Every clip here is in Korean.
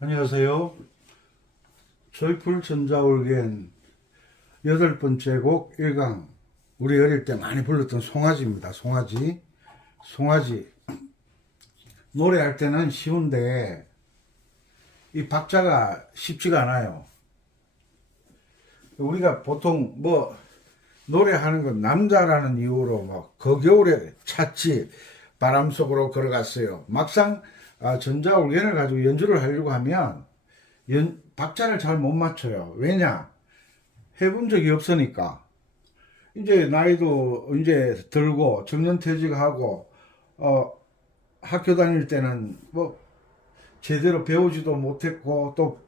안녕하세요. 조이풀 전자올겐 8번째 곡 1강. 우리 어릴 때 많이 불렀던 송아지입니다. 송아지. 노래할 때는 쉬운데 이 박자가 쉽지가 않아요. 우리가 보통 노래하는 건 남자라는 이유로 거겨울에 찻집 바람 속으로 걸어갔어요. 막상 전자올겐을 가지고 연주를 하려고 하면 박자를 잘 못 맞춰요. 왜냐? 해본 적이 없으니까. 이제 나이도 이제 들고 정년퇴직하고 학교 다닐 때는 제대로 배우지도 못했고 또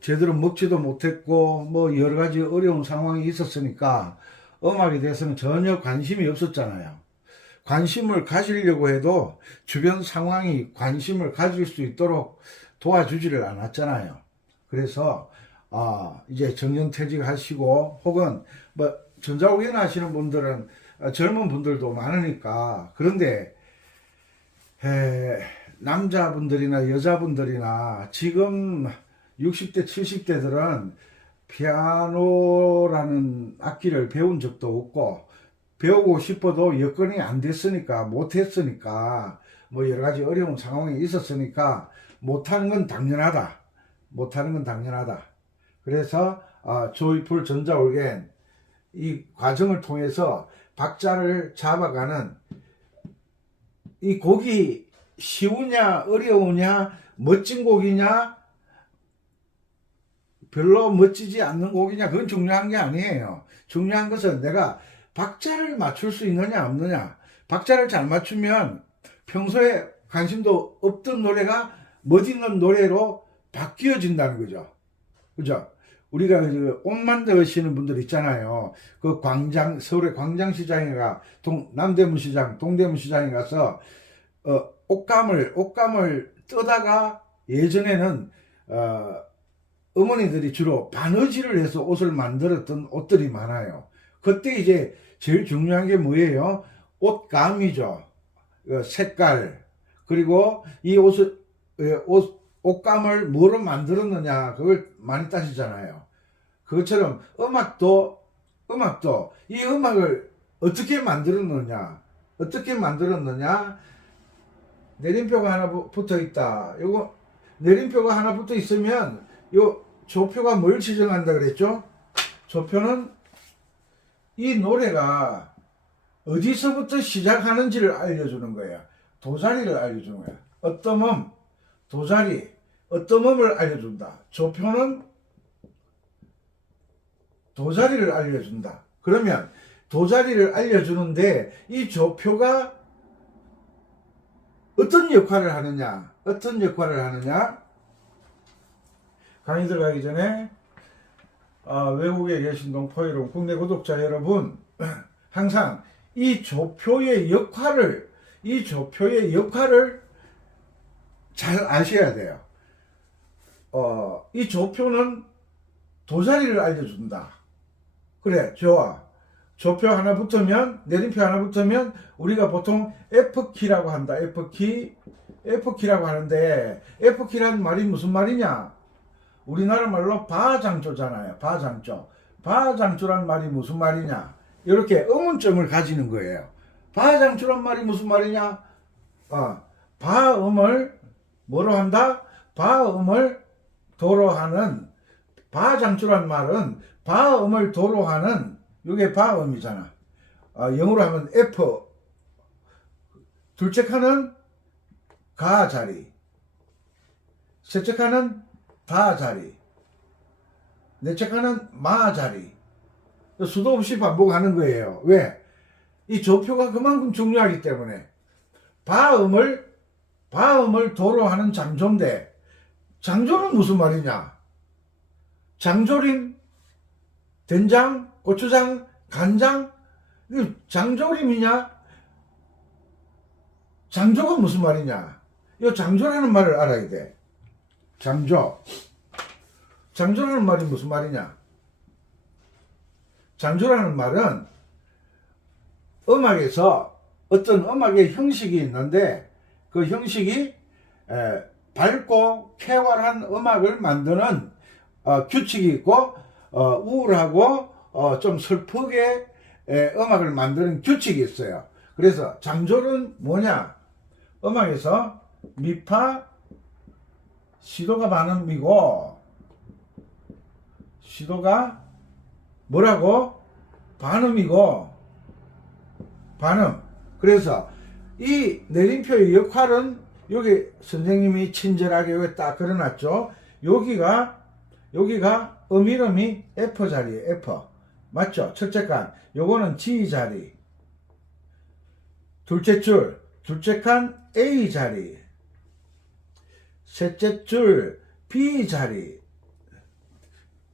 제대로 먹지도 못했고 여러 가지 어려운 상황이 있었으니까 음악에 대해서는 전혀 관심이 없었잖아요. 관심을 가지려고 해도 주변 상황이 관심을 가질 수 있도록 도와주지를 않았잖아요. 그래서 이제 정년퇴직하시고 혹은 전자올겐 하시는 분들은 젊은 분들도 많으니까. 그런데 남자분들이나 여자분들이나 지금 60대 70대들은 피아노라는 악기를 배운 적도 없고 배우고 싶어도 여건이 안 됐으니까 못했으니까 여러 가지 어려운 상황이 있었으니까 못하는 건 당연하다. 그래서 조이풀 전자올겐 이 과정을 통해서 박자를 잡아가는 이 곡이 쉬우냐 어려우냐 멋진 곡이냐 별로 멋지지 않는 곡이냐 그건 중요한 게 아니에요. 중요한 것은 내가 박자를 맞출 수 있느냐 없느냐. 박자를 잘 맞추면 평소에 관심도 없던 노래가 멋있는 노래로 바뀌어진다는 거죠. 그죠? 우리가 옷 만드시는 분들 있잖아요. 그 서울의 광장시장에 남대문시장, 동대문시장에 가서 옷감을 뜨다가 예전에는 어머니들이 주로 바느질을 해서 옷을 만들었던 옷들이 많아요. 그때 이제 제일 중요한 게 뭐예요? 옷감이죠. 색깔. 그리고 이 옷감을 뭐로 만들었느냐, 그걸 많이 따지잖아요. 그것처럼 음악도 이 음악을 어떻게 만들었느냐, 내림표가 하나 붙어 있다. 요거, 내림표가 하나 붙어 있으면, 요 조표가 뭘 지정한다 그랬죠? 조표는 이 노래가 어디서부터 시작하는지를 알려주는 거예요. 도자리를 알려주는 거예요. 어떤 음을 알려준다. 조표는 도자리를 알려준다. 그러면 도자리를 알려주는데 이 조표가 어떤 역할을 하느냐? 강의 들어가기 전에 외국에 계신 동포여러분, 국내 구독자 여러분, 항상 이 조표의 역할을 잘 아셔야 돼요. 이 조표는 도자리를 알려준다. 그래, 좋아. 조표 하나 붙으면, 내림표 하나 붙으면 우리가 보통 F키라고 한다. F키라고 하는데 F키라는 말이 무슨 말이냐? 우리나라 말로 바장조잖아요. 바장조란 말이 무슨 말이냐? 이렇게 의문점을 가지는 거예요. 바장조란 말이 무슨 말이냐? 바음을 뭐로 한다? 바음을 도로 하는. 바장조란 말은 바음을 도로 하는, 이게 바음이잖아. 영어로 하면 F. 둘째 칸은 가 자리, 셋째 칸은 다 자리, 넷째 칸은 마 자리. 수도 없이 반복하는 거예요. 왜? 이 조표가 그만큼 중요하기 때문에. 바음을 도로 하는 장조인데, 장조는 무슨 말이냐? 장조림, 된장, 고추장, 간장, 장조림이냐? 장조가 무슨 말이냐? 이 장조라는 말을 알아야 돼. 장조라는 말이 무슨 말이냐? 장조라는 말은 음악에서 어떤 음악의 형식이 있는데 그 형식이 밝고 쾌활한 음악을 만드는 규칙이 있고 우울하고 좀 슬프게 음악을 만드는 규칙이 있어요. 그래서 장조는 뭐냐? 음악에서 미파 시도가 반음이고 시도가 뭐라고? 반음이고 반음. 그래서 이 내림표의 역할은 여기 선생님이 친절하게 여기 딱 그려놨죠. 여기가 이름이 F 자리에 F 맞죠? 첫째 칸 요거는 G 자리, 둘째 칸 A 자리, 셋째 줄 B 자리.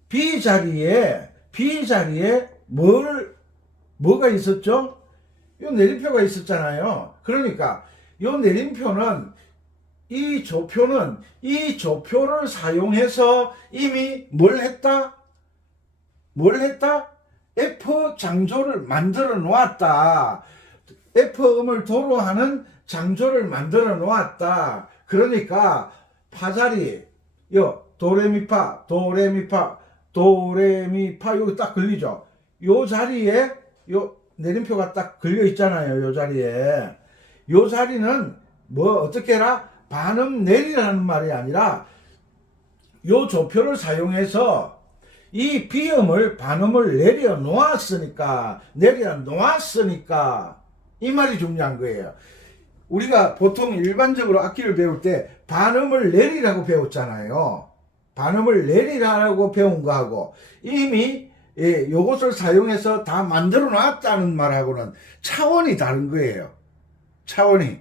B 자리에 뭐가 있었죠? 요 내림표가 있었잖아요. 그러니까 요 내림표는 이 조표를 사용해서 이미 뭘 했다? F 장조를 만들어 놓았다. F 음을 도로 하는 장조를 만들어 놓았다. 그러니까 파자리, 도레미파 여기 딱 걸리죠. 요 자리에 요 내림표가 딱 걸려 있잖아요. 요 자리는 뭐 어떻게 해라? 반음 내리라는 말이 아니라 요 조표를 사용해서 이 비음을 반음을 내려 놓았으니까 이 말이 중요한 거예요. 우리가 보통 일반적으로 악기를 배울 때 반음을 내리라고 배웠잖아요. 반음을 내리라고 배운 거하고 이미 요것을 사용해서 다 만들어 놨다는 말하고는 차원이 다른 거예요. 차원이.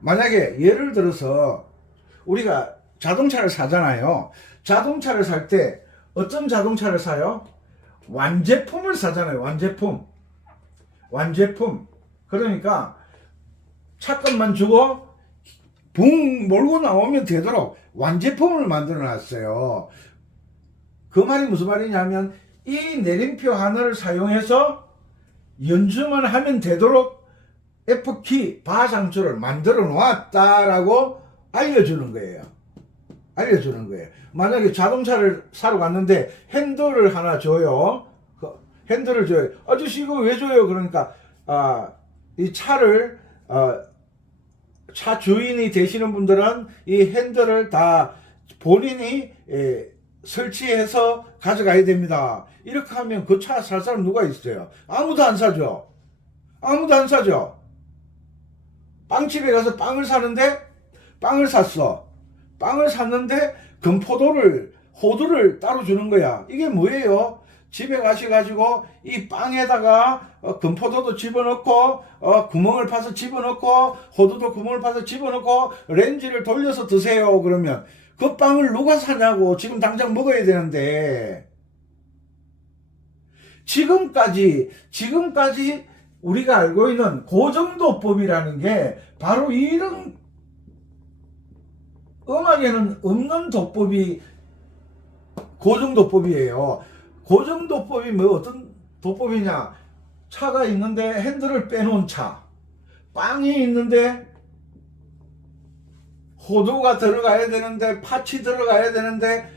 만약에 예를 들어서 우리가 자동차를 사잖아요. 자동차를 살 때 어떤 자동차를 사요? 완제품을 사잖아요. 완제품. 그러니까 차값만 주고 붕 몰고 나오면 되도록 완제품을 만들어 놨어요. 그 말이 무슨 말이냐면 이 내림표 하나를 사용해서 연주만 하면 되도록 F키 바장조를 만들어 놓았다라고 알려주는 거예요. 만약에 자동차를 사러 갔는데 핸들을 하나 줘요. 핸들을 줘요. 아저씨 이거 왜 줘요? 그러니까 이 차를 차 주인이 되시는 분들은 이 핸들을 다 본인이 설치해서 가져가야 됩니다. 이렇게 하면 그 차 살 사람 누가 있어요? 아무도 안 사죠. 빵집에 가서 빵을 샀어. 빵을 샀는데 호두를 따로 주는 거야. 이게 뭐예요? 집에 가셔가지고 이 빵에다가 건포도도 집어넣고 구멍을 파서 집어넣고 호두도 구멍을 파서 집어넣고 렌즈를 돌려서 드세요. 그러면 그 빵을 누가 사냐고. 지금 당장 먹어야 되는데. 지금까지 우리가 알고 있는 고정도법이라는 게 바로 이런 음악에는 없는 도법이 고정도법이에요. 고정도법이 뭐 어떤 도법이냐? 차가 있는데 핸들을 빼놓은 차, 빵이 있는데 호두가 들어가야 되는데 팥이 들어가야 되는데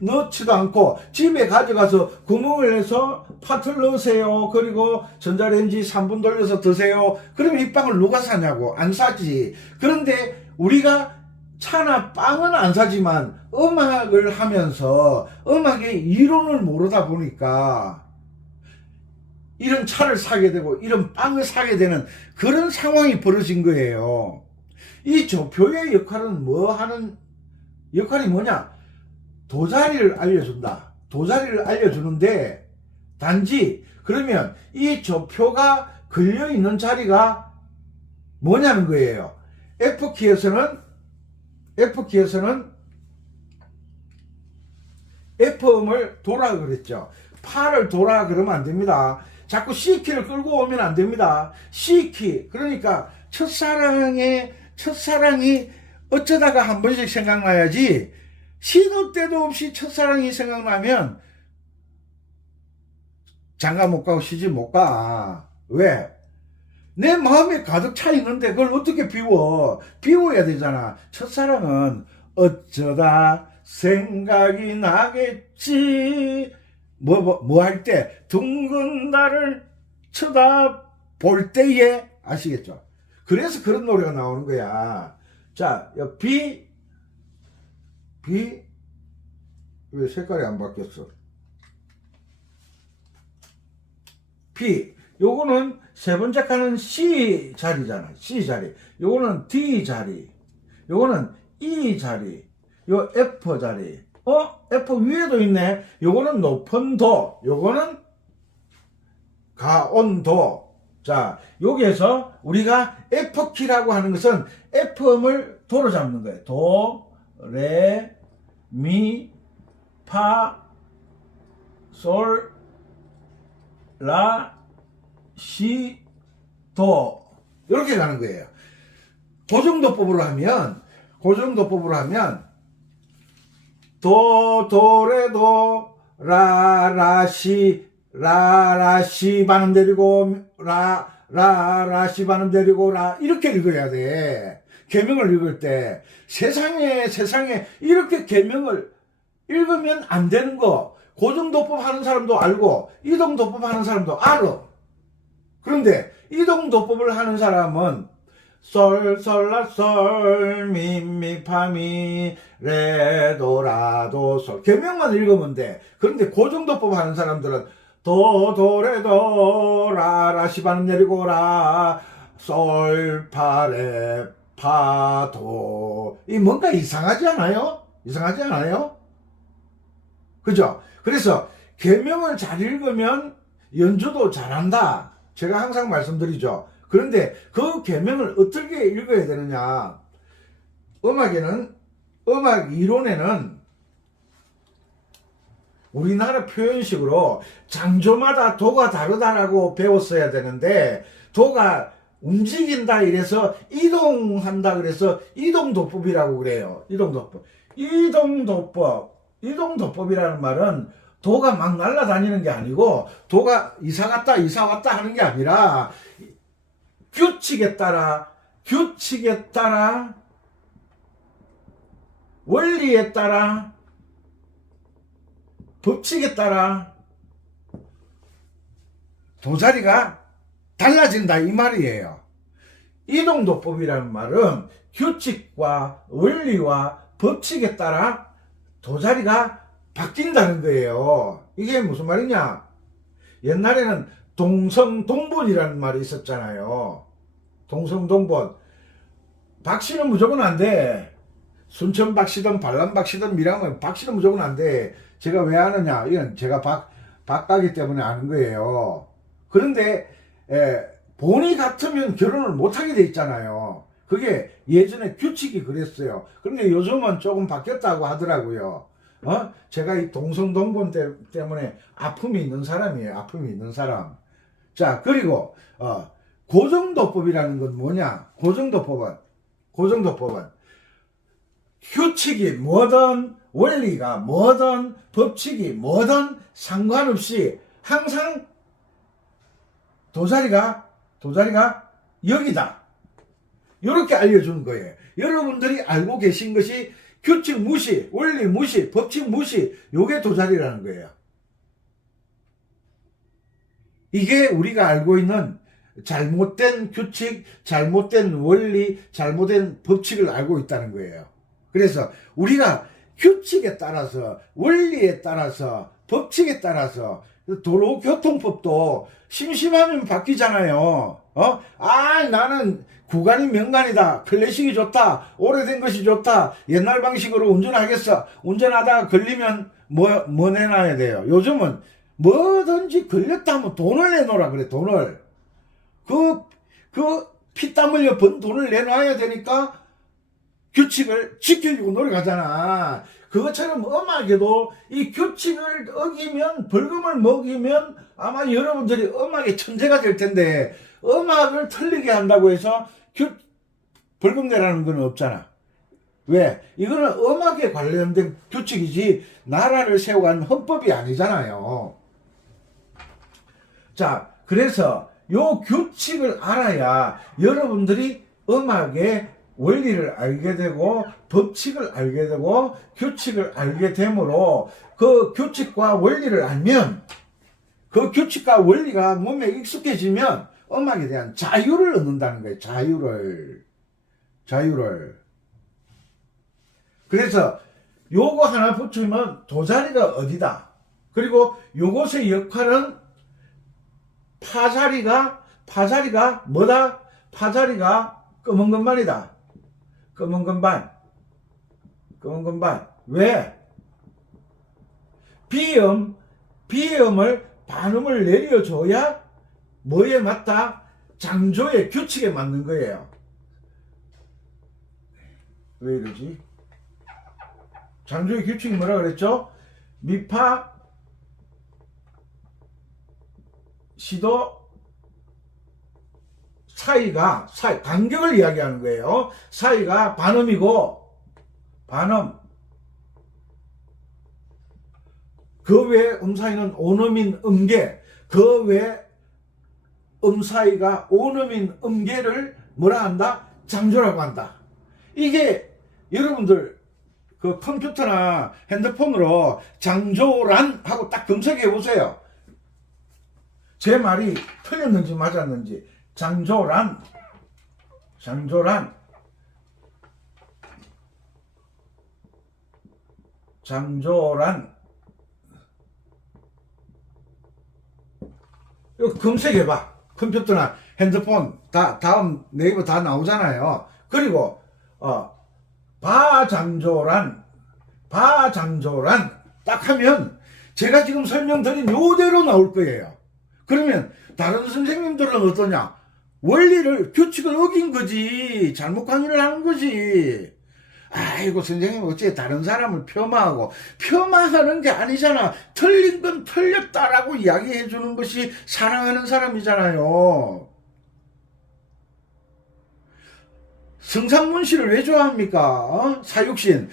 넣지도 않고 집에 가져가서 구멍을 내서 팥을 넣으세요. 그리고 전자레인지 3분 돌려서 드세요. 그러면 이 빵을 누가 사냐고. 안 사지. 그런데 우리가 차나 빵은 안 사지만 음악을 하면서 음악의 이론을 모르다 보니까 이런 차를 사게 되고 이런 빵을 사게 되는 그런 상황이 벌어진 거예요. 이 조표의 역할은 역할이 뭐냐? 도자리를 알려주는데 단지 그러면 이 조표가 걸려있는 자리가 뭐냐는 거예요. F키에서는 F음을 도라 그랬죠. 파를 도라 그러면 안 됩니다. 자꾸 C키를 끌고 오면 안 됩니다. C키, 그러니까 첫사랑이 어쩌다가 한 번씩 생각나야지. 시도 때도 없이 첫사랑이 생각나면 장가 못 가고 시집 못 가. 왜? 내 마음에 가득 차 있는데 그걸 어떻게 비워? 비워야 되잖아. 첫사랑은 어쩌다 생각이 나겠지. 뭐 할 때? 둥근 달을 쳐다볼 때에, 아시겠죠? 그래서 그런 노래가 나오는 거야. 자, 왜 색깔이 안 바뀌었어? 요거는 세 번째 칸은 C 자리잖아. C 자리. 요거는 D 자리. 요거는 E 자리. 요 F 자리. F 위에도 있네. 요거는 높은 도. 요거는 가온도. 자, 여기에서 우리가 F키라고 하는 것은 F음을 도로 잡는 거예요. 도, 레, 미, 파, 솔, 라, 시, 도. 이렇게 가는 거예요. 고정도법으로 하면, 도, 도, 레, 도, 라, 라, 시, 발음 내리고, 라, 시 발음 내리고, 이렇게 읽어야 돼. 계명을 읽을 때. 세상에, 이렇게 계명을 읽으면 안 되는 거. 고정도법 하는 사람도 알고, 이동도법 하는 사람도 알아. 그런데, 이동도법을 하는 사람은, 솔, 라, 솔, 미, 파, 미, 레, 도, 라, 도, 솔. 계명만 읽으면 돼. 그런데 고정도법 하는 사람들은 도, 레, 도, 라, 시 발음 내리고, 솔, 파, 레, 파, 도. 이 뭔가 이상하지 않아요? 그죠? 그래서 계명을 잘 읽으면 연주도 잘한다. 제가 항상 말씀드리죠. 그런데 그 계명을 어떻게 읽어야 되느냐? 음악 이론에는 우리나라 표현식으로 장조마다 도가 다르다라고 배웠어야 되는데, 도가 움직인다 이래서 이동한다 그래서 이동도법이라고 그래요. 이동도법이라는 말은 도가 막 날아다니는 게 아니고, 도가 이사 갔다 하는 게 아니라 규칙에 따라 원리에 따라 법칙에 따라 도자리가 달라진다 이 말이에요. 이동도법이라는 말은 규칙과 원리와 법칙에 따라 도자리가 바뀐다는 거예요. 이게 무슨 말이냐? 옛날에는 동성동본이라는 말이 있었잖아요. 동성동본. 박씨는 무조건 안 돼. 순천 박씨든 반란 박씨든 미랑은 박씨는 무조건 안 돼. 제가 왜 아느냐? 이건 제가 박가기 때문에 아는 거예요. 그런데 본이 같으면 결혼을 못하게 돼 있잖아요. 그게 예전에 규칙이 그랬어요. 그런데 요즘은 조금 바뀌었다고 하더라고요. 제가 이 동성동본 때문에 아픔이 있는 사람이에요. 아픔이 있는 사람. 자, 그리고 고정도법이라는 건 뭐냐? 고정도법은 규칙이 뭐든 원리가 뭐든 법칙이 뭐든 상관없이 항상 도자리가 여기다. 이렇게 알려주는 거예요. 여러분들이 알고 계신 것이 규칙 무시, 원리 무시, 법칙 무시, 요게 도자리라는 거예요. 이게 우리가 알고 있는 잘못된 규칙, 잘못된 원리, 잘못된 법칙을 알고 있다는 거예요. 그래서 우리가 규칙에 따라서, 원리에 따라서, 법칙에 따라서, 도로교통법도 심심하면 바뀌잖아요. 나는 구간이 명간이다. 클래식이 좋다. 오래된 것이 좋다. 옛날 방식으로 운전하겠어. 운전하다가 걸리면 뭐 내놔야 돼요? 요즘은 뭐든지 걸렸다 하면 돈을 내놓으라 그래, 돈을. 피땀 흘려 번 돈을 내놔야 되니까 규칙을 지키려고 노력하잖아. 그것처럼 음악에도 이 규칙을 어기면, 벌금을 먹이면 아마 여러분들이 음악의 천재가 될 텐데, 음악을 틀리게 한다고 해서 벌금 내라는 건 없잖아. 왜? 이거는 음악에 관련된 규칙이지 나라를 세워간 헌법이 아니잖아요. 자, 그래서 요 규칙을 알아야 여러분들이 음악의 원리를 알게 되고 법칙을 알게 되고 규칙을 알게 되므로 그 규칙과 원리를 알면 그 규칙과 원리가 몸에 익숙해지면 음악에 대한 자유를 얻는다는 거예요. 자유를. 그래서 요거 하나 붙이면 도자리가 어디다. 그리고 요것의 역할은 파자리가 뭐다? 파자리가 검은 건반이다. 검은 건반. 왜? 비음을 반음을 내려줘야 뭐에 맞다? 장조의 규칙에 맞는 거예요. 왜 이러지? 장조의 규칙이 뭐라 그랬죠? 미파, 시도, 사이가 간격을 이야기하는 거예요. 사이가 반음이고 반음. 그 외에 사이는 온음인 음계. 그 외에 사이가 온음인 음계를 뭐라 한다? 장조라고 한다. 이게 여러분들 그 컴퓨터나 핸드폰으로 장조란 하고 딱 검색해 보세요. 제 말이 틀렸는지 맞았는지. 장조란. 이거 검색해봐. 컴퓨터나 핸드폰 다음 네이버 다 나오잖아요. 그리고 바장조란 딱 하면 제가 지금 설명드린 요대로 나올 거예요. 그러면 다른 선생님들은 어떠냐? 원리를, 규칙을 어긴 거지. 잘못 강의를 하는 거지. 아이고, 선생님, 어째 다른 사람을 폄하하는 게 아니잖아. 틀린 건 틀렸다라고 이야기해 주는 것이 사랑하는 사람이잖아요. 성상문 씨를 왜 좋아합니까? 사육신.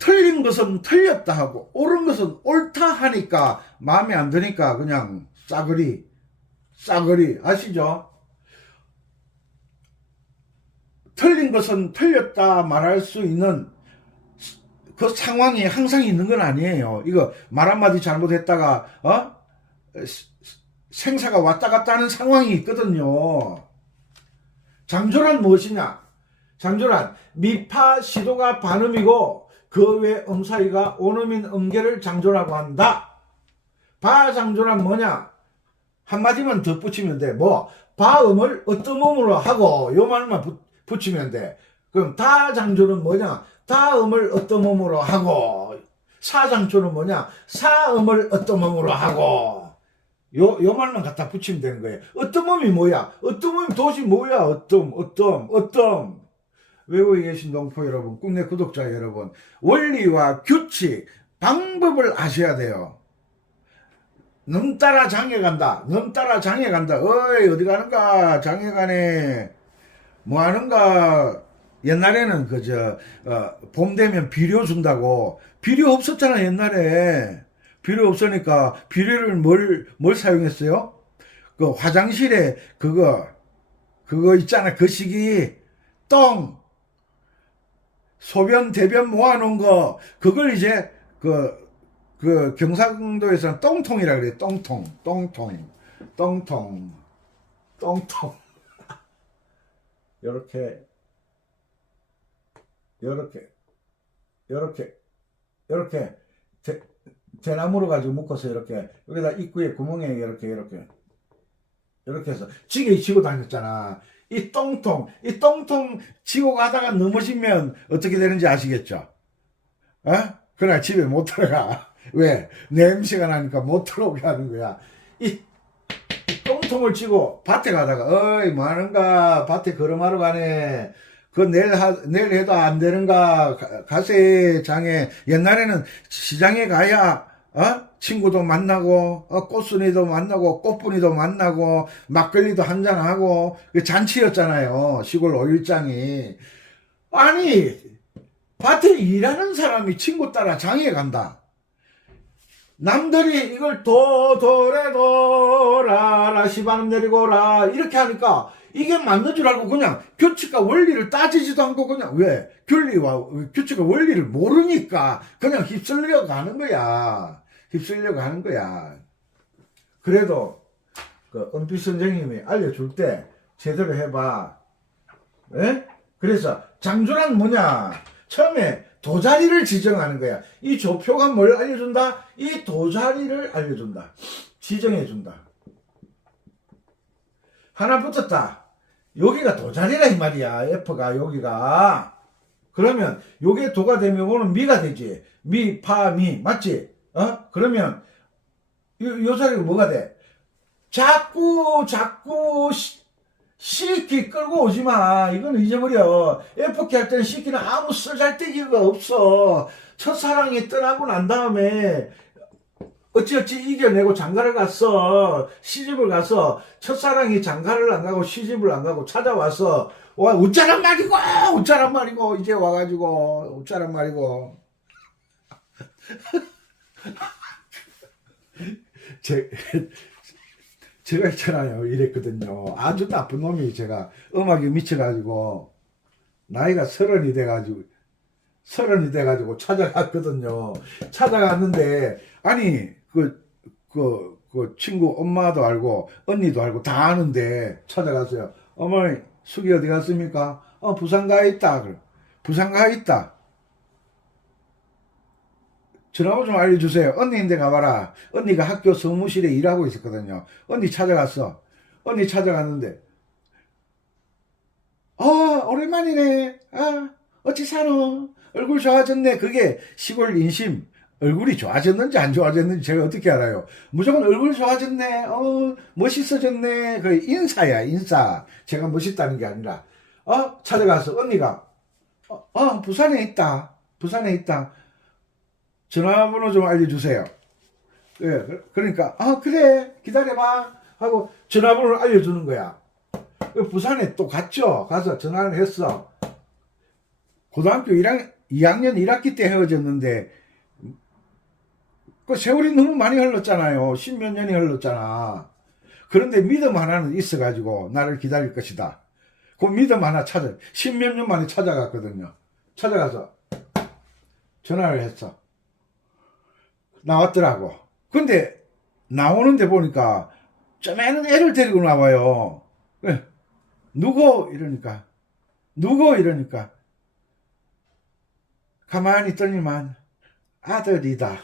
틀린 것은 틀렸다 하고, 옳은 것은 옳다 하니까, 마음에 안 드니까, 그냥, 싸그리. 아시죠? 틀린 것은 틀렸다 말할 수 있는 그 상황이 항상 있는 건 아니에요. 이거 말 한마디 잘못했다가 생사가 왔다 갔다 하는 상황이 있거든요. 장조란 무엇이냐? 장조란 미파 시도가 반음이고 그 외 사이가 온음인 음계를 장조라고 한다. 바장조란 뭐냐? 한마디만 덧붙이면 돼. 바음을 어떤 음으로 하고 요 말만 붙이면 돼. 그럼 다장조는 뭐냐? 다음을 어떤 음으로 하고. 사장조는 뭐냐? 사음을 어떤 음으로 하고. 요 말만 갖다 붙이면 되는 거예요. 어떤 음이 뭐야? 어떤 음이 도대체 뭐야? 어떤. 외국에 계신 동포 여러분, 국내 구독자 여러분, 원리와 규칙, 방법을 아셔야 돼요. 놈 따라 장에 간다. 어이, 어디 가는가? 장에 가네. 뭐 하는가? 옛날에는 봄 되면 비료 준다고. 비료 없었잖아, 옛날에. 비료 없으니까 비료를 뭘 사용했어요? 그 화장실에 그거 있잖아. 그 시기 소변, 대변 모아놓은 거, 그걸 이제 경상도에서는 똥통이라 그래요. 똥통. 요렇게 대나무로 가지고 묶어서 이렇게 여기다 입구에 구멍에 이렇게 해서 지게 지고 다녔잖아. 이 똥통 지고 가다가 넘어지면 어떻게 되는지 아시겠죠? 그날 집에 못 들어가. 왜? 냄새가 나니까 못 들어오게 하는 거야. 이 똥통을 지고 밭에 가다가 어이 뭐 하는가? 밭에 걸음하러 가네. 내일 해도 안 되는가? 가세 장에. 옛날에는 시장에 가야 친구도 만나고 꽃순이도 만나고 꽃분이도 만나고 막걸리도 한잔하고 잔치였잖아요. 시골 5일장이. 아니 밭에 일하는 사람이 친구 따라 장에 간다. 남들이 이걸 도래도라 시바람 내리고라 이렇게 하니까 이게 맞는 줄 알고 그냥 규칙과 원리를 따지지도 않고 그냥 왜 규리와 규칙과 원리를 모르니까 그냥 휩쓸려 가는 거야. 휩쓸려 가는 거야. 그래도 그 은빛 선생님이 알려줄 때 제대로 해봐. 예? 그래서 장조란 뭐냐? 처음에 도자리를 지정하는 거야. 이 조표가 뭘 알려준다? 이 도자리를 알려준다. 지정해준다. 하나 붙었다. 여기가 도자리라 이 말이야. F가 여기가. 그러면 요게 도가 되면 오는 미가 되지. 미, 파, 미. 맞지? 그러면 요 자리가 뭐가 돼? 자꾸 C키 끌고 오지 마. 이거는 잊어버려. F키 할 때는 C키는 아무 쓸잘데기가 없어. 첫사랑이 떠나고 난 다음에 어찌어찌 이겨내고 장가를 갔어. 시집을 가서 첫사랑이 장가를 안 가고 시집을 안 가고 찾아와서 와 웃자란 말이고 이제 와가지고 웃자란 말이고 제가 있잖아요. 이랬거든요. 아주 나쁜 놈이 제가 음악에 미쳐가지고 나이가 30이 돼가지고 찾아갔거든요. 찾아갔는데 아니 그 친구 엄마도 알고 언니도 알고 다 아는데 찾아갔어요. 어머니 숙이 어디 갔습니까? 부산 가 있다. 부산 가 있다. 전화번호 좀 알려주세요. 언니인데 가봐라. 언니가 학교 사무실에 일하고 있었거든요. 언니 찾아갔어. 언니 찾아갔는데 오랜만이네. 어찌 사노? 얼굴 좋아졌네. 그게 시골 인심. 얼굴이 좋아졌는지 안 좋아졌는지 제가 어떻게 알아요? 무조건 얼굴 좋아졌네. 멋있어졌네. 그 인사야, 인사. 제가 멋있다는 게 아니라. 찾아가서 언니가 부산에 있다. 부산에 있다. 전화번호 좀 알려주세요. 예, 그러니까 그래 기다려봐 하고 전화번호를 알려주는 거야. 부산에 또 갔죠. 가서 전화를 했어. 고등학교 2학년 1학기 때 헤어졌는데 그 세월이 너무 많이 흘렀잖아요. 10몇 년이 흘렀잖아. 그런데 믿음 하나는 있어가지고 나를 기다릴 것이다. 그 믿음 하나 10몇 년 만에 찾아갔거든요. 찾아가서 전화를 했어. 나왔더라고. 근데 나오는데 보니까 쪼매는 애를 데리고 나와요. 누구? 이러니까 가만히 있더니만 아들이다.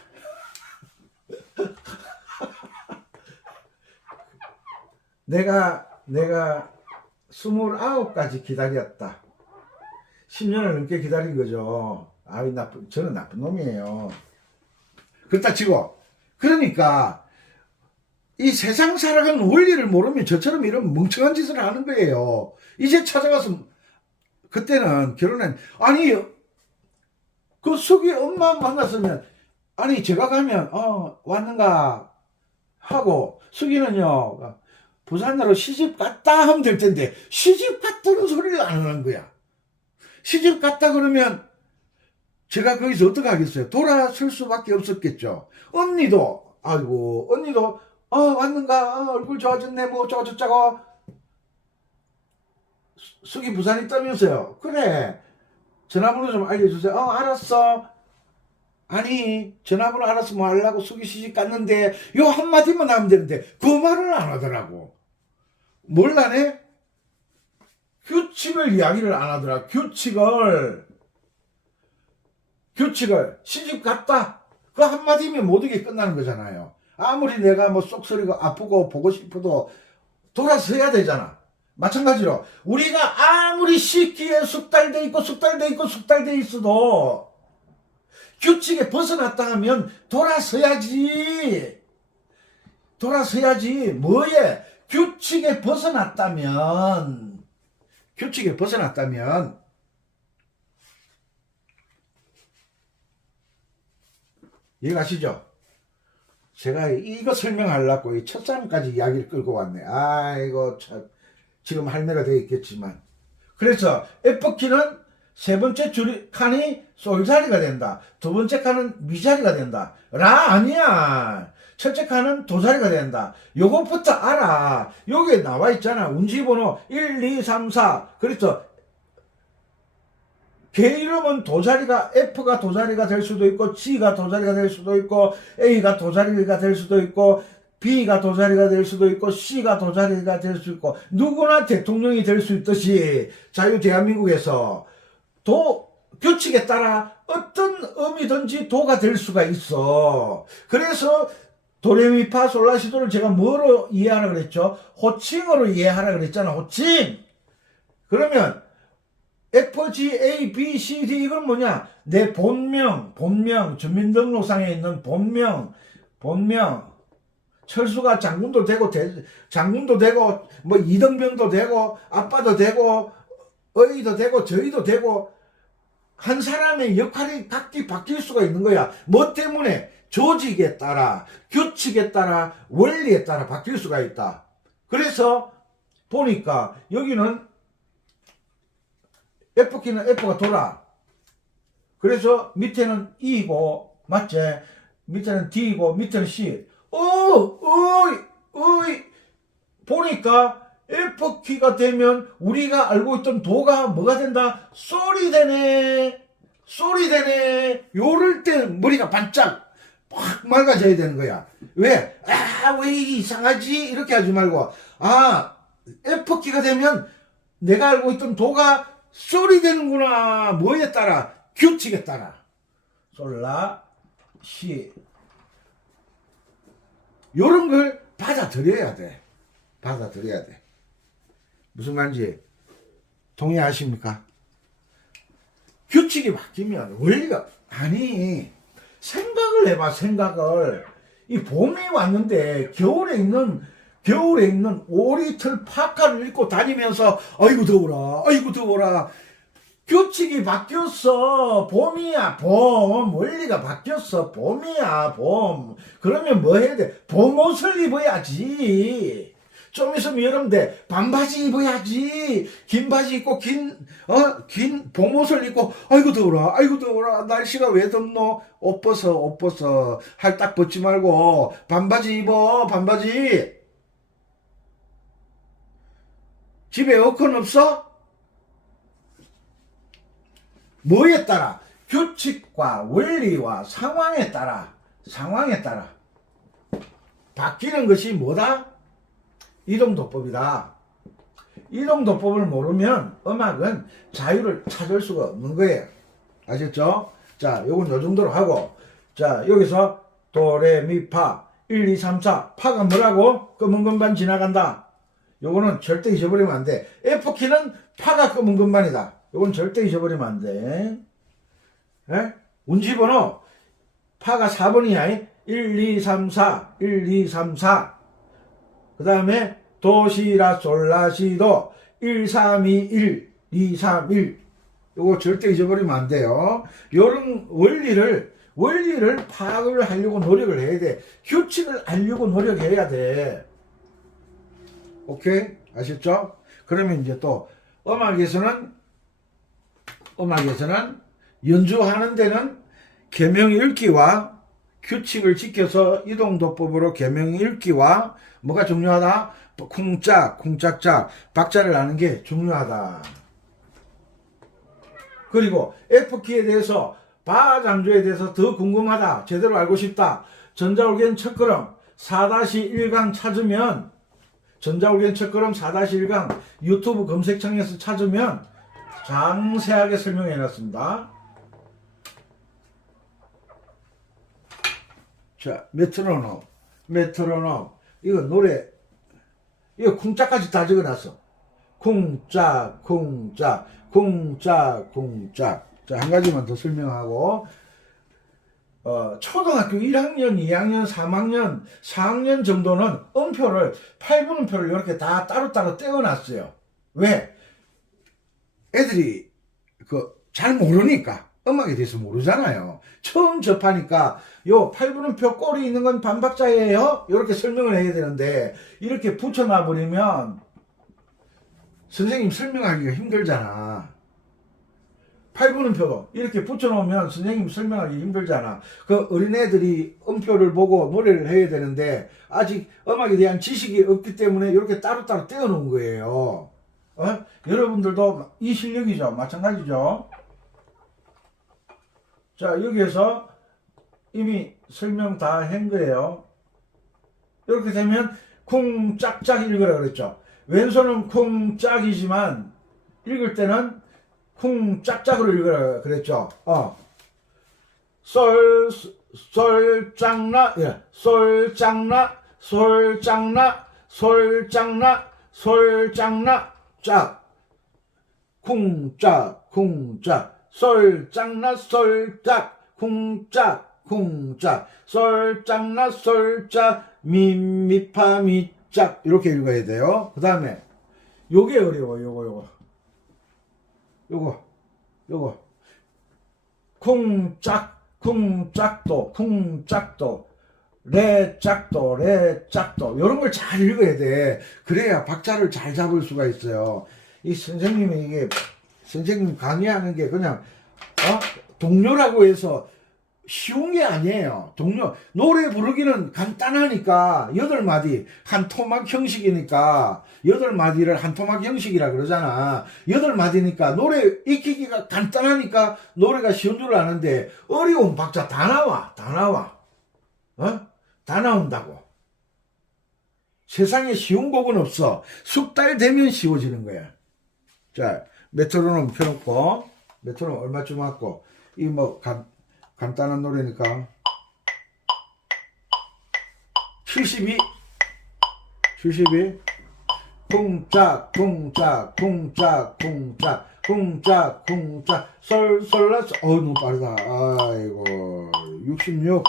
내가 29까지 기다렸다. 10년을 넘게 기다린 거죠. 저는 나쁜 놈이에요. 그렇다 치고 그러니까 이 세상 살아가는 원리를 모르면 저처럼 이런 멍청한 짓을 하는 거예요. 이제 찾아가서 그때는 아니 그 숙이 엄마 만났으면 아니 제가 가면 왔는가 하고 숙이는요 부산으로 시집 갔다 하면 될 텐데 시집 갔다는 소리를 안 하는 거야. 시집 갔다 그러면 제가 거기서 어떻게 하겠어요? 돌아설 수밖에 없었겠죠. 언니도 왔는가? 얼굴 좋아졌네. 뭐 저쩌고. 숙이 부산 있다면서요. 그래. 전화번호 좀 알려주세요. 알았어. 아니 전화번호 알았어 뭐 하려고 숙이 시집 갔는데 요 한마디만 하면 되는데 그 말을 안 하더라고. 뭘 안 해? 규칙을 이야기를 안 하더라. 규칙을 시집 갔다 그 한마디면 모든 게 끝나는 거잖아요. 아무리 내가 뭐 쏙소리가 아프고 보고 싶어도 돌아서야 되잖아. 마찬가지로 우리가 아무리 시기에 숙달돼 있고 있어도 규칙에 벗어났다 하면 돌아서야지. 뭐에? 규칙에 벗어났다면 이해가시죠? 제가 이거 설명하려고 이 첫사랑까지 이야기를 끌고 왔네. 아이고 참 지금 할매가 되어 있겠지만 그래서 F키는 세 번째 칸이 솔자리가 된다. 두 번째 칸은 미자리가 된다. 라 아니야. 첫째 칸은 도자리가 된다. 요것부터 알아. 여기에 나와 있잖아. 운지번호 1, 2, 3, 4. 그렇죠. 걔 이름은 도자리가 F가 도자리가 될 수도 있고 G가 도자리가 될 수도 있고 A가 도자리가 될 수도 있고 B가 도자리가 될 수도 있고 C가 도자리가 될 수 있고 누구나 대통령이 될 수 있듯이 자유 대한민국에서 규칙에 따라 어떤 의미든지 도가 될 수가 있어. 그래서 도레미파 솔라시도를 제가 뭐로 이해하라 그랬죠? 호칭으로 이해하라 그랬잖아. 호칭. 그러면 F, G, A, B, C, D 이건 뭐냐? 내 본명, 주민등록상에 있는 본명. 철수가 장군도 되고 뭐 이등병도 되고 아빠도 되고 어이도 되고 저이도 되고 한 사람의 역할이 각기 바뀔 수가 있는 거야. 뭐 때문에? 조직에 따라, 규칙에 따라, 원리에 따라 바뀔 수가 있다. 그래서 보니까 여기는 F키는 F가 돌아. 그래서 밑에는 E고, 맞지? 밑에는 D고, 밑에는 C. 보니까 F키가 되면 우리가 알고 있던 도가 뭐가 된다? 솔이 되네. 요럴 때 머리가 반짝 확 맑아져야 되는 거야. 왜? 왜 이상하지? 이렇게 하지 말고, F키가 되면 내가 알고 있던 도가 솔이 되는구나. 뭐에 따라? 규칙에 따라. 솔라, 시. 요런 걸 받아들여야 돼. 무슨 말인지 동의하십니까? 규칙이 바뀌면 원리가, 생각을 해봐, 생각을. 이 봄이 왔는데 겨울에 있는 오리털 파카를 입고 다니면서 아이고 더워라. 규칙이 바뀌었어. 봄이야, 봄. 원리가 바뀌었어. 봄이야, 봄. 그러면 뭐 해야 돼? 봄옷을 입어야지. 좀 있으면 여름 돼. 반바지 입어야지. 긴 바지 입고 긴 봄옷을 입고 아이고 더워라. 날씨가 왜 덥노? 옷 벗어. 할딱 벗지 말고 반바지 입어. 반바지. 집에 에어컨 없어? 뭐에 따라? 규칙과 원리와 상황에 따라 바뀌는 것이 뭐다? 이동도법이다. 이동도법을 모르면 음악은 자유를 찾을 수가 없는 거예요. 아셨죠? 자, 요건 요 정도로 하고, 자, 여기서 도레미파 1, 2, 3, 4 파가 뭐라고? 검은 건반 지나간다. 요거는 절대 잊어버리면 안 돼. F키는 파가 검은 건반이다. 요건 절대 잊어버리면 안 돼. 예? 운지번호 파가 4번이야. 1, 2, 3, 4 그 다음에 도시라 솔라시도 1, 3, 2, 1 2, 3, 1 요거 절대 잊어버리면 안 돼요. 요런 원리를 파악을 하려고 노력을 해야 돼. 규칙을 알려고 노력해야 돼. 오케이? 아셨죠? 그러면 이제 또 음악에서는 연주하는 데는 계명 읽기와 규칙을 지켜서 이동도법으로 계명 읽기와 뭐가 중요하다? 쿵짝짝 박자를 아는 게 중요하다. 그리고 F키에 대해서 바장조에 대해서 더 궁금하다. 제대로 알고 싶다. 전자올겐 첫걸음 4-1강 찾으면 전자올겐 첫걸음 4-1강 유튜브 검색창에서 찾으면 상세하게 설명해 놨습니다. 자, 메트로놈 이거 노래 이거 쿵짝까지 다 적어놨어. 쿵짝 자, 한 가지만 더 설명하고 초등학교 1학년, 2학년, 3학년, 4학년 정도는 음표를 8분음표를 이렇게 다 따로따로 떼어놨어요. 왜? 애들이 잘 모르니까 음악에 대해서 모르잖아요. 처음 접하니까 요 8분음표 꼴이 있는 건 반박자예요. 이렇게 설명을 해야 되는데 이렇게 붙여놔 버리면 선생님 설명하기가 힘들잖아. 8분음표 이렇게 붙여놓으면 선생님 설명하기 힘들잖아. 그 어린애들이 음표를 보고 노래를 해야 되는데 아직 음악에 대한 지식이 없기 때문에 이렇게 따로따로 떼어놓은 거예요. 여러분들도 이 실력이죠. 마찬가지죠. 자, 여기에서 이미 설명 다 한 거예요. 이렇게 되면 쿵짝짝 읽으라 그랬죠. 왼손은 쿵짝이지만 읽을 때는 쿵짝짝으로 읽으라 그랬죠. 솔짱나, 예, 솔짱나, 솔짱나, 솔짱나, 솔짱나, 짝, 쿵짝, 쿵짝, 솔짱나, 솔짝, 쿵짝, 쿵짝, 솔짱나, 솔짝, 미미파, 미짝, 이렇게 읽어야 돼요. 그 다음에, 요게 어려워, 요거. 쿵짝, 쿵짝도, 쿵짝도, 레짝도, 레짝도. 요런 걸 잘 읽어야 돼. 그래야 박자를 잘 잡을 수가 있어요. 이 선생님이 이게, 선생님 강의하는 게 그냥, 동료라고 해서 쉬운 게 아니에요. 동료, 노래 부르기는 간단하니까, 8마디, 한 토막 형식이니까, 8마디를 한 토막 형식이라 그러잖아. 8마디니까, 노래 익히기가 간단하니까, 노래가 쉬운 줄 아는데, 어려운 박자 다 나와. 다 나온다고. 세상에 쉬운 곡은 없어. 숙달 되면 쉬워지는 거야. 자, 메트로놈 펴놓고, 메트로놈 얼마쯤 왔고, 이 뭐, 간단한 노래니까 72 쿵짝 쿵짝 쿵짝 쿵짝 쿵짝 쿵짝 솔솔라 너무 빠르다. 아이고 66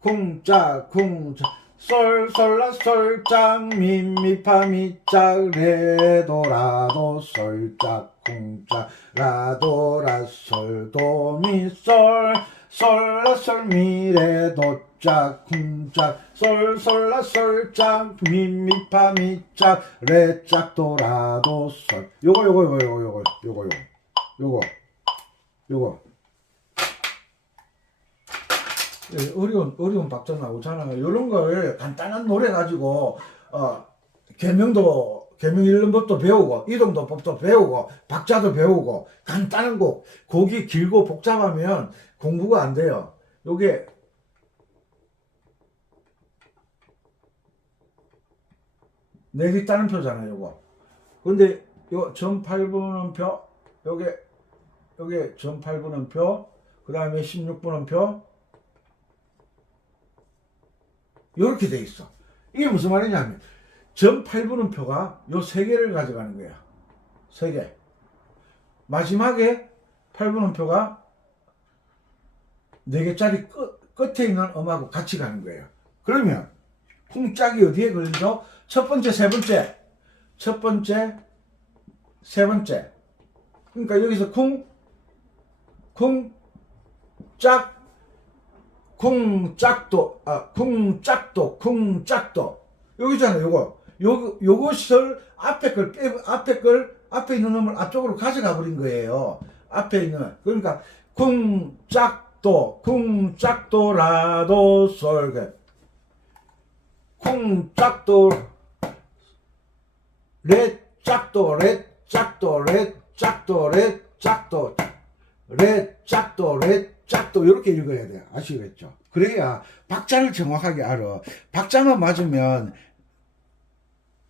쿵짝 쿵짝 솔솔라 솔짝 미미파 미짝 레도라도 솔짝 쿵짝 라도라 솔도미솔 솔라 솔미레도 짝 쿵짝 솔솔라 솔짝 미미파 미짝 레짝도라도 솔 요거 어려운 박자 나오잖아요. 이런 걸 간단한 노래 가지고 계명 읽는 법도 배우고 이동도법도 배우고 박자도 배우고 간단한 곡이 길고 복잡하면 공부가 안 돼요. 요게 내리따는 표잖아요. 요거. 근데 요 전 8분음표 요게 전 8분음표 그 다음에 16분음표 요렇게 돼 있어. 이게 무슨 말이냐면 전 8분음표가 요 3개를 가져가는 거야. 3개. 마지막에 8분음표가 4개짜리 끝에 있는 음하고 같이 가는 거예요. 그러면 쿵짝이 어디에 걸리죠? 첫 번째, 세 번째. 그러니까 여기서 쿵짝도 여기잖아요. 요것을 앞에 있는 놈을 앞쪽으로 가져가 버린 거예요. 앞에 있는 그러니까 쿵짝도 라도 솔 쿵짝도 레짝도 이렇게 읽어야 돼요. 아시겠죠? 그래야 박자를 정확하게 알아. 박자만 맞으면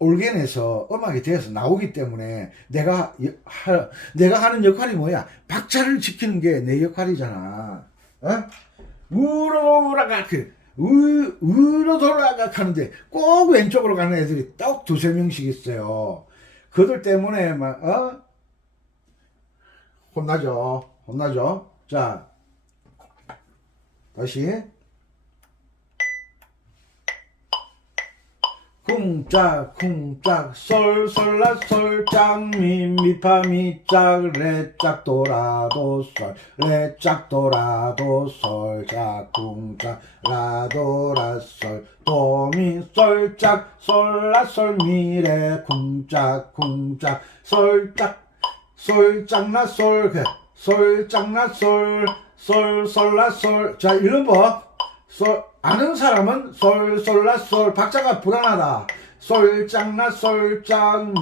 올겐에서 음악이 되어서 나오기 때문에 내가 하는 역할이 뭐야? 박자를 지키는 게 내 역할이잖아. 우로 돌아가 하는데 꼭 왼쪽으로 가는 애들이 딱 2-3명씩 있어요. 그들 때문에 혼나죠. 자, 다시 쿵짝 솔솔라 솔짝 미미파 미짝 레짝도라도 솔 레짝도라도 솔짝 쿵짝 라도라 솔 도미 솔짝 솔라 솔미레 쿵짝 솔짝 솔짝나 솔, 솔짝나 솔, 솔솔라 솔. 자, 이런 법. 아는 사람은 솔솔라 솔. 박자가 불안하다. 솔짝나 솔짝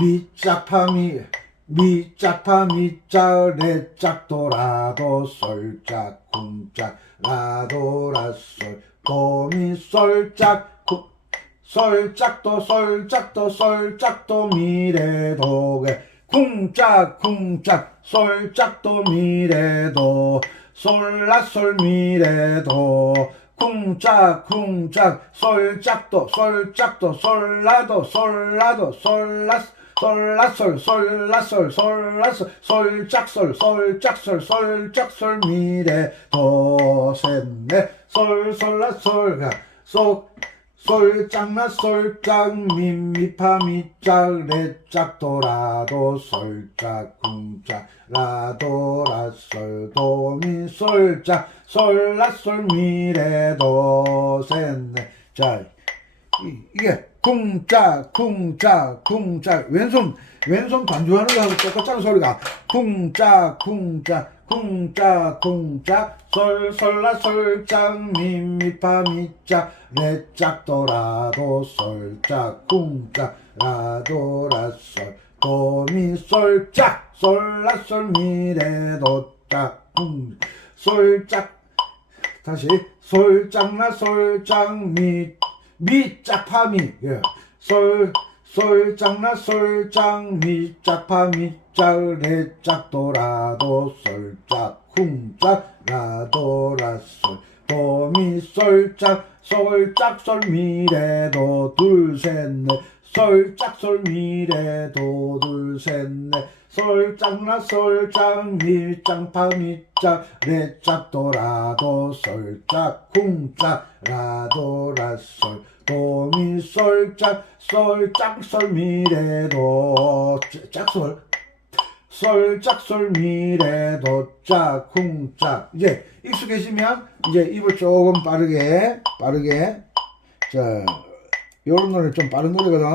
미짝파미 미짝파 미짝 레짝 도라도 솔짝 쿵짝 라도라 솔 도미 솔짝 솔짝도 솔짝도 솔짝도 미래도 쿵짝 쿵짝 솔짝도 미래도 솔라솔 미래도 쿵짝 쿵짝 솔짝도 솔짝도 솔라도 솔라도 솔라솔 솔라솔 솔라솔 솔짝솔 솔짝솔 솔짝솔 미래도 셋넷 솔솔라솔 솔짝나 솔짝 미미파 미짝 레짝 도라도 솔짝 쿵짝 라도라 솔 도미 솔짝 솔라솔 미래도 셋넷. 자, 이게 쿵짝 쿵짝 쿵짝 왼손 반주하는 거하고 똑같잖아 소리가. 쿵짝 쿵짝 쿵짝 쿵짝 솔솔라 솔짝 미미파 미짝 레짝 도라도 솔짝 쿵짝 라도라 솔 도미 솔짝 솔라솔 미래도 짝 쿵 솔짝. 다시 솔짝나 솔짝 미짝파미 솔짝나 솔짝 미짝파 미짝 레짝 도라도 솔짝 쿵짝 라도라 솔 도미 솔짝 솔짝 솔 미래도 둘셋넷 솔짝 솔 미래도 둘셋넷 솔짝나 솔짝 미짝파 미짝 레짝 도라도 솔짝 쿵짝 라도라 솔 도미 솔짝 솔짝 솔 미래도 짝솔 솔짝솔 미래도 짝 쿵짝. 이제 익숙해지면 이제 입을 조금 빠르게 자 요런 노래 좀 빠른 노래거든.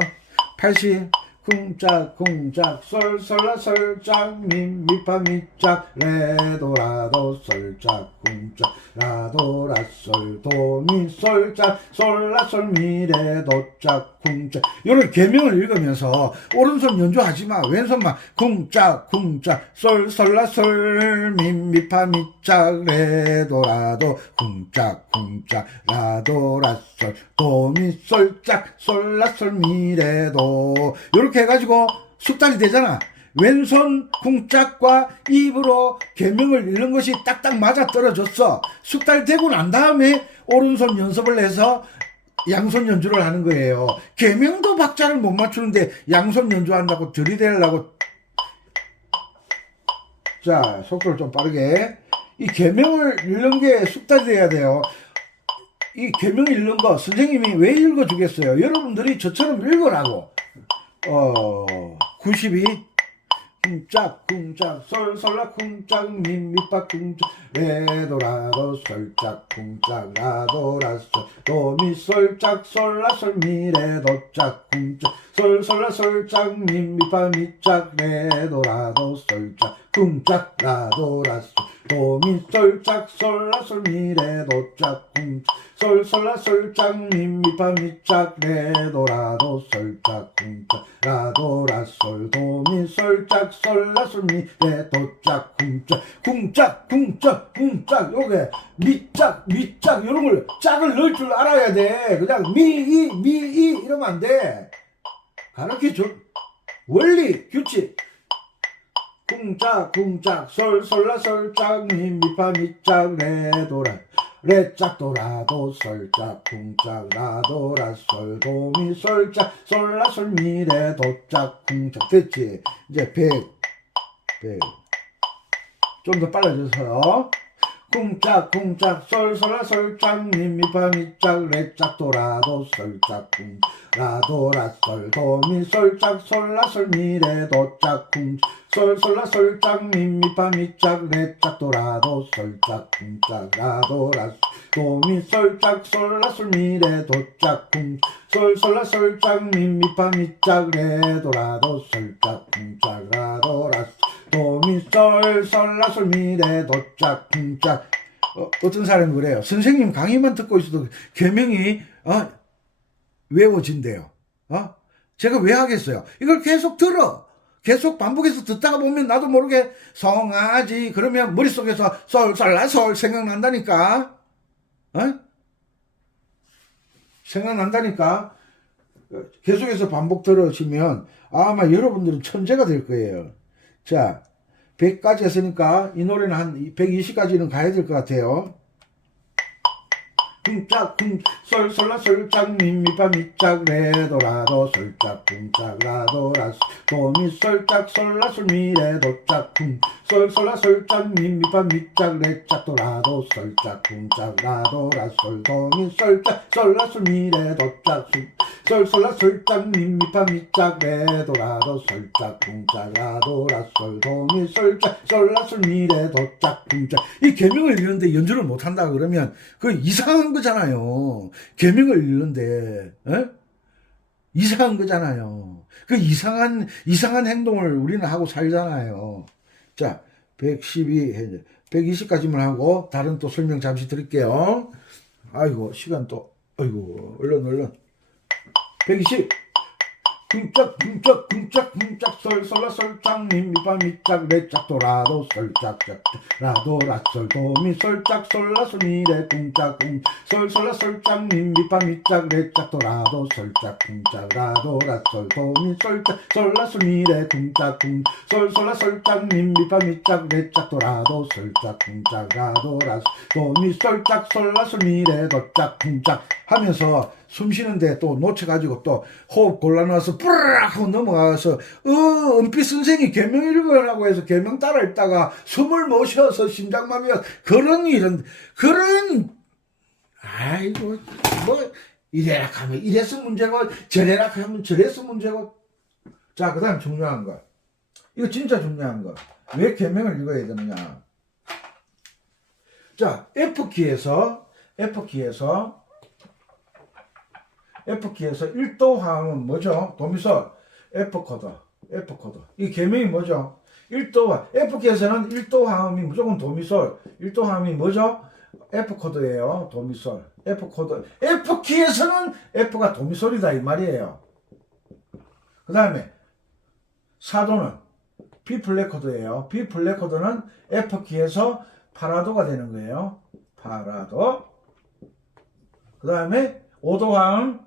80 쿵짝 쿵짝 솔솔라 솔짝 미미파 미짝 레도라도 솔짝 쿵짝 라도라 솔 도미 솔짝 솔라솔 미래도 짝 쿵짝. 요런 계명을 읽으면서 오른손 연주하지마. 왼손만 쿵짝 쿵짝 솔솔라 솔 미미파 미짝 레도라도 쿵짝 쿵짝 라도라 솔 도미 솔짝 솔라솔 미래도. 요렇게 해가지고 숙달이 되잖아. 왼손 쿵짝과 입으로 계명을 읽는 것이 딱딱 맞아 떨어졌어. 숙달되고 난 다음에 오른손 연습을 해서 양손 연주를 하는 거예요. 계명도 박자를 못 맞추는데 양손 연주한다고 들이대려고. 자, 속도를 좀 빠르게. 이 계명을 읽는 게 숙달이 돼야 돼요. 이 계명 읽는 거 선생님이 왜 읽어주겠어요? 여러분들이 저처럼 읽으라고. 92 쿵짝 쿵짝 솔솔라 쿵짝 미미파 쿵짝 레도라도 솔짝 쿵짝 라도라 솔 도미 솔짝 솔라솔 미래도 짝 쿵짝 솔솔라 솔짝 미미파 미짝 레도라도 솔짝 쿵짝 라도라 솔 도미 솔짝 솔라솔 미래도 짝 쿵짝 솔솔라 솔짝 미미파 미짝 레도라도 솔짝 쿵짝 라도라 솔 도미 솔짝 솔라솔 미래도 짝 쿵짝 쿵짝 쿵짝 쿵짝. 요게 미짝 요런 걸 짝을 넣을 줄 알아야 돼. 그냥 미이 이러면 안 돼. 가르쳐줘. 원리 규칙. 쿵짝 솔솔라 솔짝 미미파 미짝 레도라 레짝 도라도 솔짝 쿵짝 라도라 솔 도미 솔짝 솔라솔 미래도 짝 쿵짝. 됐지? 이제 100 좀 더 빨라져서요. 쿵짝 솔솔라 솔짝 미미파 미짝 레짝 도라도 솔짝 쿵 라도라 솔 도미 솔짝 솔라솔 미래도 짝 쿵 솔솔라 솔짝 미미파 미짝 레짝 도라도 솔짝 쿵짝 라도라 도미 솔짝 솔라솔 미래도 짝 쿵 솔솔라 솔짝 미미파 미짝 레도라도 솔짝 쿵짝 라도라 도미솔 솔라솔 미레 도짝 쿵짝. 어떤 사람이 그래요. 선생님 강의만 듣고 있어도 계명이 외워진대요. 제가 왜 하겠어요? 이걸 계속 들어. 계속 반복해서 듣다가 보면 나도 모르게 송아지 그러면 머릿속에서 솔솔라솔 생각난다니까. 생각난다니까. 계속해서 반복 들으시면 아마 여러분들은 천재가 될 거예요. 자, 100까지 했으니까 이 노래는 한 120까지는 가야 될 것 같아요. 쿵짝 쿵 솔솔라 솔짝 미미파 미짝 레도라도 솔짝 쿵짝 라도라 도미 솔짝 솔라 솔미레 도짝 쿵 솔솔라 솔짝 미미파 미짝 레짝 도라도 솔짝 쿵짝 라도라 솔 도미 솔짝 솔라 솔미레 도짝 솔솔라 솔짝 미미파 미짝 레도라도 솔짝 쿵짝 라도라 솔 도미 솔짝 솔라 솔미레 도짝 쿵짝. 이 계명을 읽는데 연주를 못한다 그러면 그 이상한 거잖아요. 계명을 읽는데 이상한 거잖아요. 그 이상한 행동을 우리는 하고 살잖아요. 자, 112 120까지만 하고 다른 또 설명 잠시 드릴게요. 아이고 시간 또 아이고 얼른 120 쿵짝 쿵짝 쿵짝 쿵짝 솔솔라 솔짝 미미파 미짝 레짝 도라도 솔짝 라도라 솔 도미 솔짝 솔라 솔미레 쿵짝 쿵 솔솔라 솔짝 미미파 미짝 레짝 도라도 솔짝 쿵짝 라도라 솔 도미 솔짝 솔라 솔미레 쿵짝 쿵 솔솔라 솔짝 미미파 미짝 레짝 도라도 솔짝 쿵짝 라도라 도미 솔짝 솔라 솔미레 도짝 쿵짝 하면서 숨 쉬는데 또 놓쳐가지고 또 호흡 곤란해서 뿌르륵 하고 넘어가서 은빛 선생이 계명 읽으라고 해서 계명 따라 읽다가 숨을 못 쉬어서 심장마비가 그런 아이고 뭐 이래라 하면 이래서 문제고 저래라 하면 저래서 문제고. 자, 그 다음 중요한 거, 이거 진짜 중요한 거, 왜 계명을 읽어야 되느냐. 자, F키에서 1도 화음은 뭐죠? 도미솔 F코드. 이 계명이 뭐죠? 1도 F키에서는 1도 화음이 무조건 도미솔. 1도 화음이 뭐죠? F코드예요. 도미솔. F코드. F키에서는 F가 도미솔이다 이 말이에요. 그 다음에 4도는 B플랫 코드예요. B플랫 코드는 F키에서 파라도가 되는 거예요. 파라도. 그 다음에 5도 화음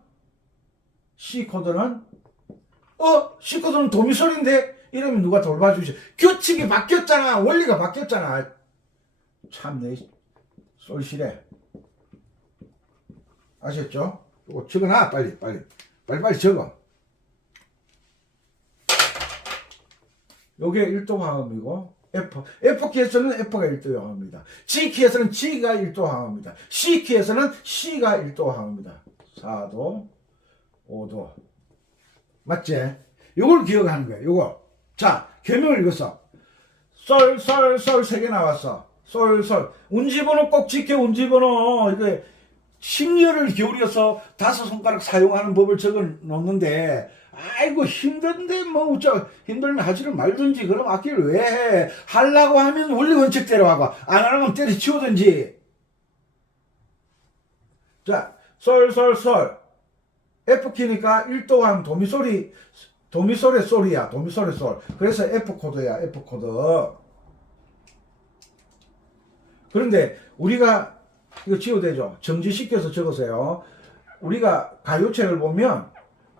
C코드는 C코드는 도미솔인데 이러면 누가 돌봐주지? 규칙이 바뀌었잖아. 원리가 바뀌었잖아. 참내 솔시래. 아셨죠? 이거 적어놔. 빨리 적어. 요게 1도 화음이고 F키에서는 F가 1도 화음입니다. G키에서는 G가 1도 화음입니다. C키에서는 C가 1도 화음입니다. 4도 5도 맞지? 요걸 기억하는 거야. 요거. 자, 계명을 읽었어. 솔 3개 나왔어. 솔 운지번호 꼭 지켜. 운지번호 이게 심려를 기울여서 5손가락 사용하는 법을 적어 놓는데 아이고 힘든데 뭐 힘들면 하지를 말든지. 그럼 악기를 왜 해? 하려고 하면 원리 원칙대로 하고 안 하면 때려치우든지. 자, 솔 F키니까 1도 화음 도미솔의 솔이야. 도미솔의 솔. 그래서 F코드야. F코드. 그런데 우리가 이거 지워대죠. 정지시켜서 적으세요. 우리가 가요책을 보면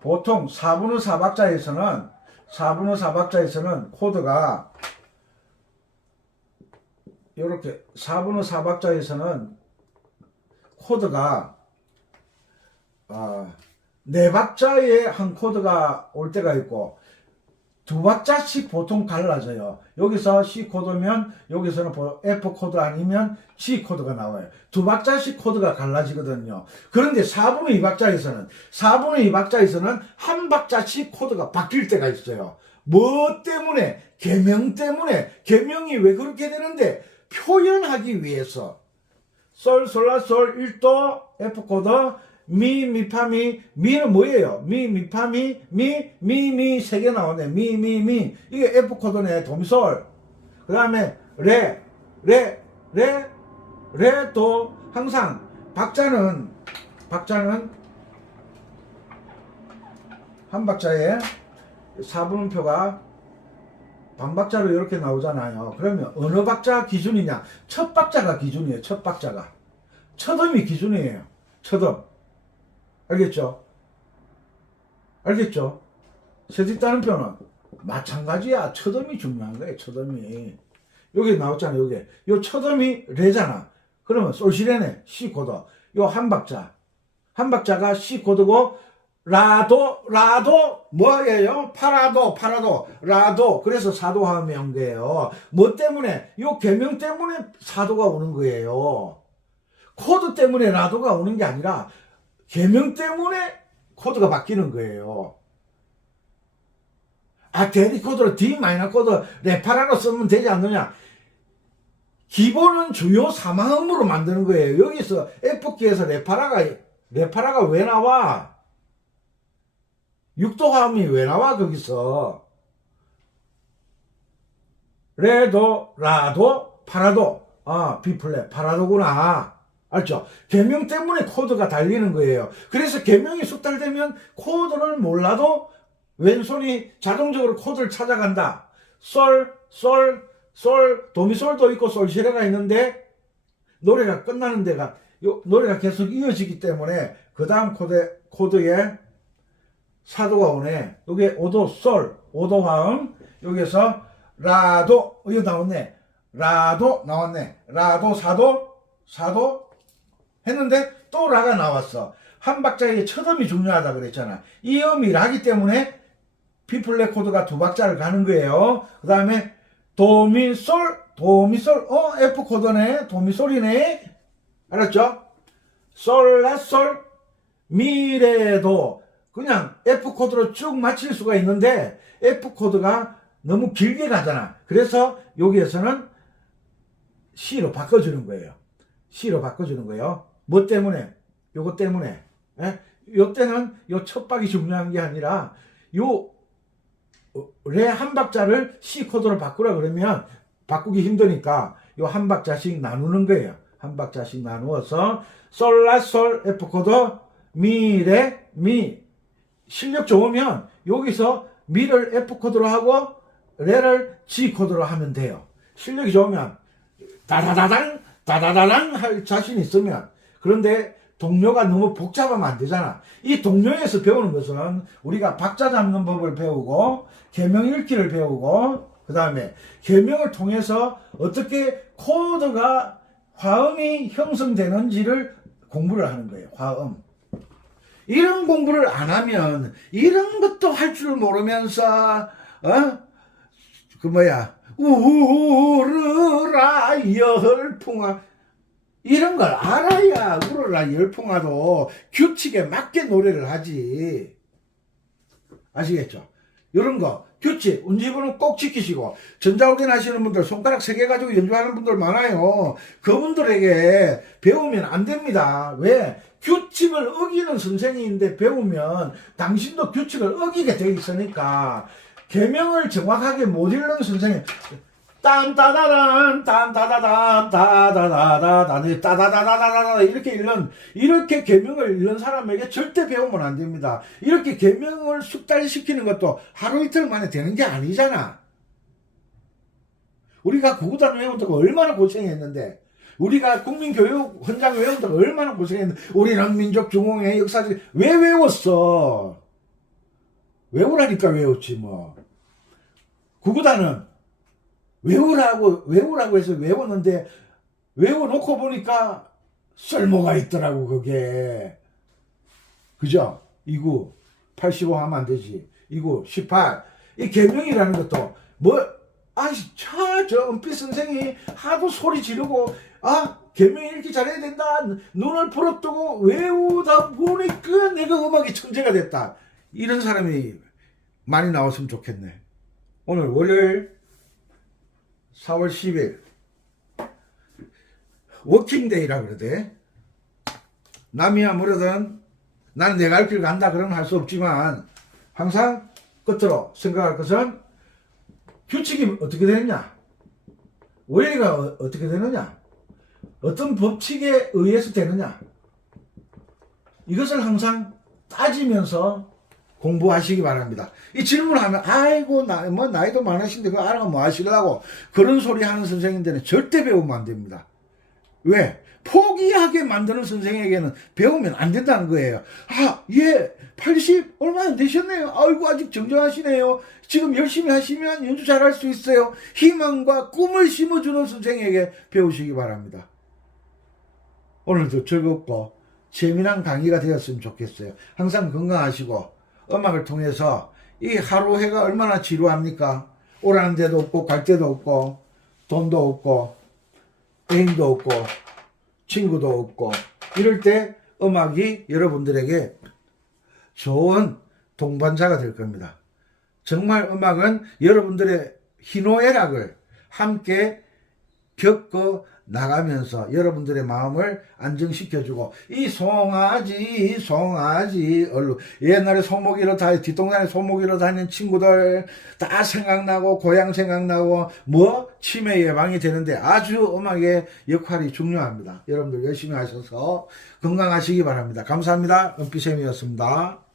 보통 4분의 4박자에서는 코드가 이렇게 4분의 4박자에서는 코드가 4박자에 한 코드가 올 때가 있고 2박자씩 보통 갈라져요. 여기서 C 코드면 여기서는 F 코드 아니면 G 코드가 나와요. 2박자씩 코드가 갈라지거든요. 그런데 4분의 2박자에서는 한 박자씩 코드가 바뀔 때가 있어요. 뭐 때문에? 계명 때문에. 계명이 왜 그렇게 되는데? 표현하기 위해서. 솔, 솔라, 솔, 1도, F 코드, 미파미, 미는 뭐예요? 미파미, 미 세 개 나오네. 미. 이게 F 코드네. 도미솔. 그 다음에 레도 항상 박자는 한 박자에 4분음표가 반박자로 이렇게 나오잖아요. 그러면 어느 박자가 기준이냐? 첫 박자가 기준이에요. 첫 박자가. 첫음이 기준이에요. 첫음. 알겠죠? 알겠죠? 세지 따름표는 마찬가지야. 첫음이 중요한 거예요. 첫음이. 여기 나왔잖아요. 여기. 요 첫음이 레잖아. 그러면 솔시레네. C 코드. 요 한 박자. 한 박자가 C 코드고 라도 뭐예요? 파라도 라도. 그래서 사도화음이 온 거예요. 뭐 때문에? 요 계명 때문에 사도가 오는 거예요. 코드 때문에 라도가 오는 게 아니라 계명 때문에 코드가 바뀌는 거예요. 아, 대리 코드로 D 마이너 코드 레파라로 쓰면 되지 않느냐? 기본은 주요 3화음으로 만드는 거예요. 여기서 F키에서 레파라가 왜 나와? 6도 화음이 왜 나와 거기서? 레도, 라도, 파라도. B플랫, 파라도구나. 알죠? 계명 때문에 코드가 달리는 거예요. 그래서 계명이 숙달되면 코드를 몰라도 왼손이 자동적으로 코드를 찾아간다. 솔, 도미솔도 있고 솔시레가 있는데 노래가 끝나는 데가 노래가 계속 이어지기 때문에 그 다음 코드에 사도가 오네. 여기 5도 솔, 5도 화음. 여기서 라도, 이거 나왔네. 라도 나왔네. 라도, 사도 했는데 또 라가 나왔어. 한 박자의 첫 음이 중요하다 그랬잖아. 이 음이 라기 때문에 B플랫 코드가 두 박자를 가는 거예요. 그 다음에 도미솔, F 코드네. 도미솔이네. 알았죠? 솔라솔, 미레도. 그냥 F 코드로 쭉 맞힐 수가 있는데 F 코드가 너무 길게 가잖아. 그래서 여기에서는 C로 바꿔주는 거예요. C로 바꿔주는 거예요. 뭐 때문에? 요거 때문에. 요 때는 요 첫 박이 중요한 게 아니라 요 레 한 박자를 C 코드로 바꾸라 그러면 바꾸기 힘드니까 요 한 박자씩 나누는 거예요. 한 박자씩 나누어서 솔라솔 F 코드 미레 미. 실력 좋으면 여기서 미를 F 코드로 하고 레를 G 코드로 하면 돼요. 실력이 좋으면 다다다당 할 자신 있으면. 그런데 동료가 너무 복잡하면 안 되잖아. 이 동료에서 배우는 것은 우리가 박자 잡는 법을 배우고 계명 읽기를 배우고 그 다음에 계명을 통해서 어떻게 코드가 화음이 형성되는지를 공부를 하는 거예요. 화음. 이런 공부를 안 하면 이런 것도 할 줄 모르면서 우르라 열풍아 이런 걸 알아야 우르라 열풍아도 규칙에 맞게 노래를 하지. 아시겠죠? 이런 거 규칙 운지부는 꼭 지키시고 전자올긴 하시는 분들 손가락 3개 가지고 연주하는 분들 많아요. 그분들에게 배우면 안 됩니다. 왜? 규칙을 어기는 선생님인데 배우면 당신도 규칙을 어기게 돼 있으니까 계명을 정확하게 못 읽는 선생님 딴따다단 딴따다단 따다다다다 따다다다다다 이렇게 계명을 읽는 사람에게 절대 배우면 안 됩니다. 이렇게 계명을 숙달시키는 것도 하루 이틀 만에 되는 게 아니잖아. 우리가 구구단 외운다고 얼마나 고생했는데 우리가 국민교육 헌장 외운다고 얼마나 고생했는데 우리는 민족중흥의 역사적 왜 외웠어? 외우라니까 외웠지 뭐. 구구단은 외우라고 해서 외웠는데 외워놓고 보니까 쓸모가 있더라고 그게. 그죠? 29, 85 하면 안 되지. 29, 18. 이 계명이라는 것도 저 은빛 선생이 하도 소리 지르고 계명 읽기 잘해야 된다. 눈을 부릅뜨고 외우다 보니까 내가 음악의 천재가 됐다. 이런 사람이 많이 나왔으면 좋겠네. 오늘 월요일 4월 10일 워킹데이라 그러대. 남이야 뭐라든 나는 내가 할 길 간다 그러면 할 수 없지만 항상 끝으로 생각할 것은 규칙이 어떻게 되느냐, 원리가 어떻게 되느냐, 어떤 법칙에 의해서 되느냐, 이것을 항상 따지면서 공부하시기 바랍니다. 이 질문하면 아이고 뭐 나이도 많으신데 그거 알아가 뭐 하시려고 그런 소리 하는 선생님들은 절대 배우면 안 됩니다. 왜? 포기하게 만드는 선생에게는 배우면 안 된다는 거예요. 아, 예, 80 얼마 안 되셨네요. 아이고 아직 정정하시네요. 지금 열심히 하시면 연주 잘할 수 있어요. 희망과 꿈을 심어주는 선생에게 배우시기 바랍니다. 오늘도 즐겁고 재미난 강의가 되었으면 좋겠어요. 항상 건강하시고 음악을 통해서 이 하루 해가 얼마나 지루합니까? 오라는 데도 없고 갈 데도 없고 돈도 없고 애인도 없고 친구도 없고 이럴 때 음악이 여러분들에게 좋은 동반자가 될 겁니다. 정말 음악은 여러분들의 희노애락을 함께 겪어 나가면서 여러분들의 마음을 안정시켜주고 이 송아지 얼룩 옛날에 소목이로 뒷동산에 소목이로 다니는 친구들 다 생각나고 고향 생각나고 뭐 치매 예방이 되는데 아주 음악의 역할이 중요합니다. 여러분들 열심히 하셔서 건강하시기 바랍니다. 감사합니다. 은피쌤이었습니다.